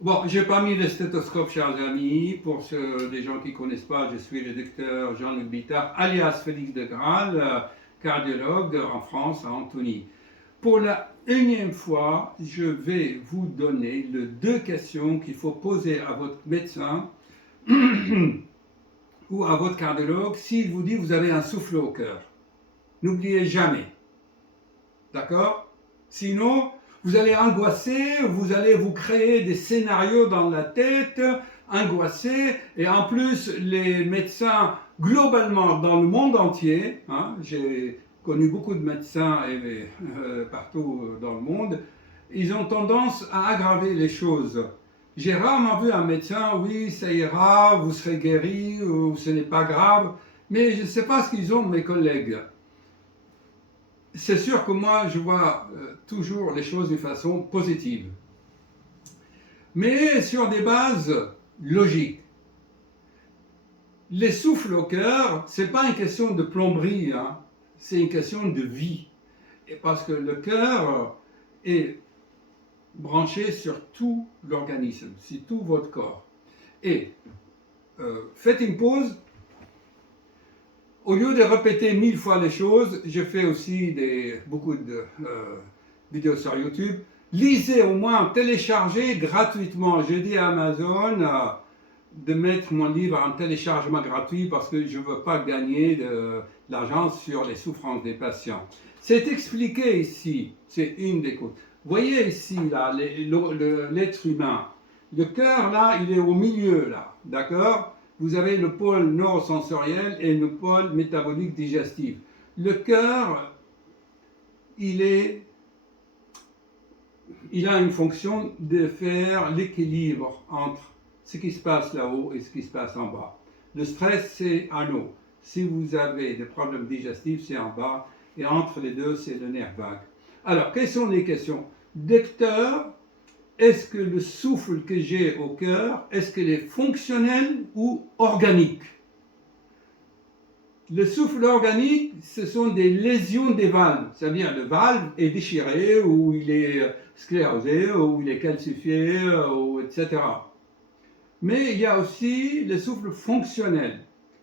Bon, j'ai pas mis le stéthoscope, chers amis. Pour les gens qui ne connaissent pas, je suis le docteur Jean-Luc Bittard, alias Félix de Graal, cardiologue en France, à Antony. Pour la énième fois, je vais vous donner les deux questions qu'il faut poser à votre médecin ou à votre cardiologue s'il vous dit vous avez un souffle au cœur. N'oubliez jamais. D'accord? Sinon, vous allez angoisser, vous allez vous créer des scénarios dans la tête, angoisser, et en plus, les médecins, globalement, dans le monde entier, hein, j'ai connu beaucoup de médecins partout dans le monde, ils ont tendance à aggraver les choses. J'ai rarement vu un médecin, oui, ça ira, vous serez guéri, ou ce n'est pas grave, mais je ne sais pas ce qu'ils ont, mes collègues. C'est sûr que moi, je vois toujours les choses d'une façon positive. Mais sur des bases logiques. Les souffles au cœur, ce n'est pas une question de plomberie, hein, c'est une question de vie. Et parce que le cœur est branché sur tout l'organisme, sur tout votre corps. Et faites une pause. Au lieu de répéter 1000 fois les choses, je fais aussi beaucoup de vidéos sur YouTube. Lisez au moins, téléchargez gratuitement. J'ai dit à Amazon de mettre mon livre en téléchargement gratuit parce que je ne veux pas gagner de l'argent sur les souffrances des patients. C'est expliqué ici, c'est une des causes. Vous voyez ici, là, l'être humain. Le cœur, là, il est au milieu, là, d'accord? Vous avez le pôle neurosensoriel et le pôle métabolique digestif. Le cœur, il a une fonction de faire l'équilibre entre ce qui se passe là-haut et ce qui se passe en bas. Le stress, c'est en haut. Si vous avez des problèmes digestifs, c'est en bas. Et entre les deux, c'est le nerf vague. Alors, quelles sont les questions? Docteur, est-ce que le souffle que j'ai au cœur, est-ce qu'il est fonctionnel ou organique? Le souffle organique, ce sont des lésions des valves. C'est-à-dire le valve est déchiré, ou il est sclérosé, ou il est calcifié, etc. Mais il y a aussi le souffle fonctionnel.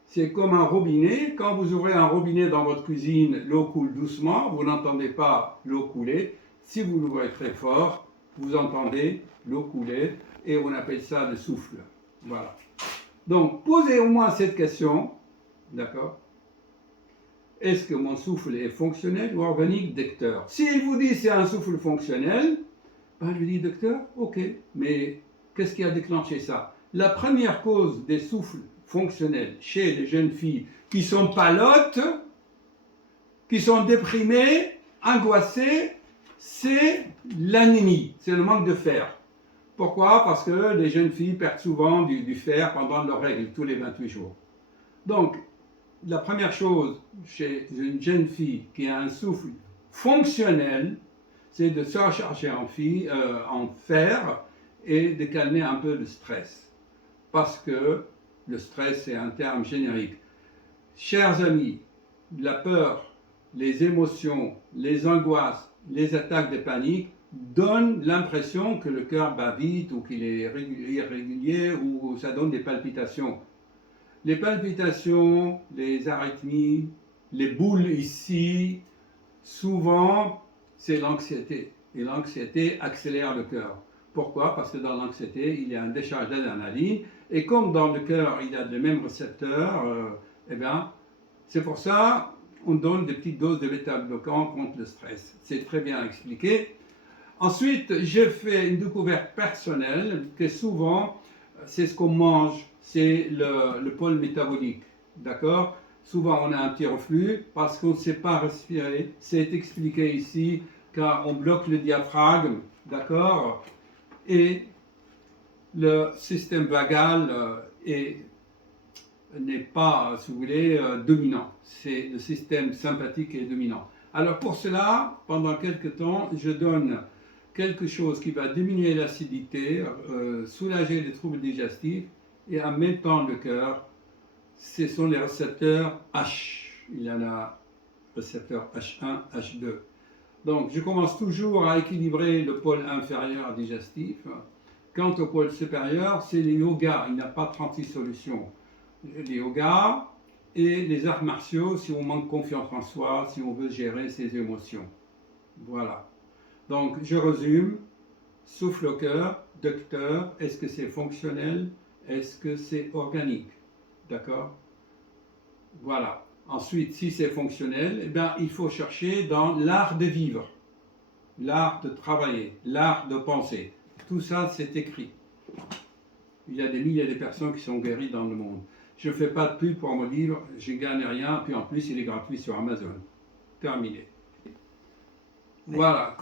C'est comme un robinet. Quand vous ouvrez un robinet dans votre cuisine, l'eau coule doucement, vous n'entendez pas l'eau couler. Si vous l'ouvrez très fort, vous entendez l'eau couler, et on appelle ça le souffle. Voilà. Donc, posez au moins cette question, d'accord? Est-ce que mon souffle est fonctionnel ou organique, docteur? S'il vous dit c'est un souffle fonctionnel, ben je lui dis docteur, ok, mais qu'est-ce qui a déclenché ça? La première cause des souffles fonctionnels chez les jeunes filles qui sont palotes, qui sont déprimées, angoissées, c'est l'anémie, c'est le manque de fer. Pourquoi? Parce que les jeunes filles perdent souvent du fer pendant leurs règles, tous les 28 jours. Donc, la première chose chez une jeune fille qui a un souffle fonctionnel, c'est de se recharger en fer et de calmer un peu le stress. Parce que le stress, c'est un terme générique. Chers amis, la peur, les émotions, les angoisses, les attaques de panique donnent l'impression que le cœur bat vite ou qu'il est irrégulier ou ça donne des palpitations. Les palpitations, les arythmies, les boules ici, souvent, c'est l'anxiété. Et l'anxiété accélère le cœur. Pourquoi? Parce que dans l'anxiété, il y a un décharge d'adrénaline. Et comme dans le cœur, il y a les mêmes récepteurs, eh bien, c'est pour ça qu'on donne des petites doses de bêta-bloquants contre le stress. C'est très bien expliqué. Ensuite, j'ai fait une découverte personnelle que souvent, c'est ce qu'on mange, c'est le pôle métabolique. D'accord? Souvent, on a un petit reflux parce qu'on ne sait pas respirer. C'est expliqué ici car on bloque le diaphragme. D'accord? Et le système vagal n'est pas, si vous voulez, dominant. C'est le système sympathique qui est dominant. Alors pour cela, pendant quelques temps, je donne quelque chose qui va diminuer l'acidité, soulager les troubles digestifs et en même temps le cœur. Ce sont les récepteurs H. Il y en a récepteurs H1, H2. Donc je commence toujours à équilibrer le pôle inférieur digestif Quant au pôle supérieur, c'est le yoga. Il n'y a pas 36 solutions. Le yoga et les arts martiaux si on manque confiance en soi, si on veut gérer ses émotions. Voilà. Donc, je résume. Souffle au cœur, docteur, est-ce que c'est fonctionnel? Est-ce que c'est organique? D'accord? Voilà. Ensuite, si c'est fonctionnel, eh bien, il faut chercher dans l'art de vivre, l'art de travailler, l'art de penser. Tout ça, c'est écrit. Il y a des milliers de personnes qui sont guéries dans le monde. Je ne fais pas de pub pour mon livre, je ne gagne rien, puis en plus, il est gratuit sur Amazon. Terminé. Voilà.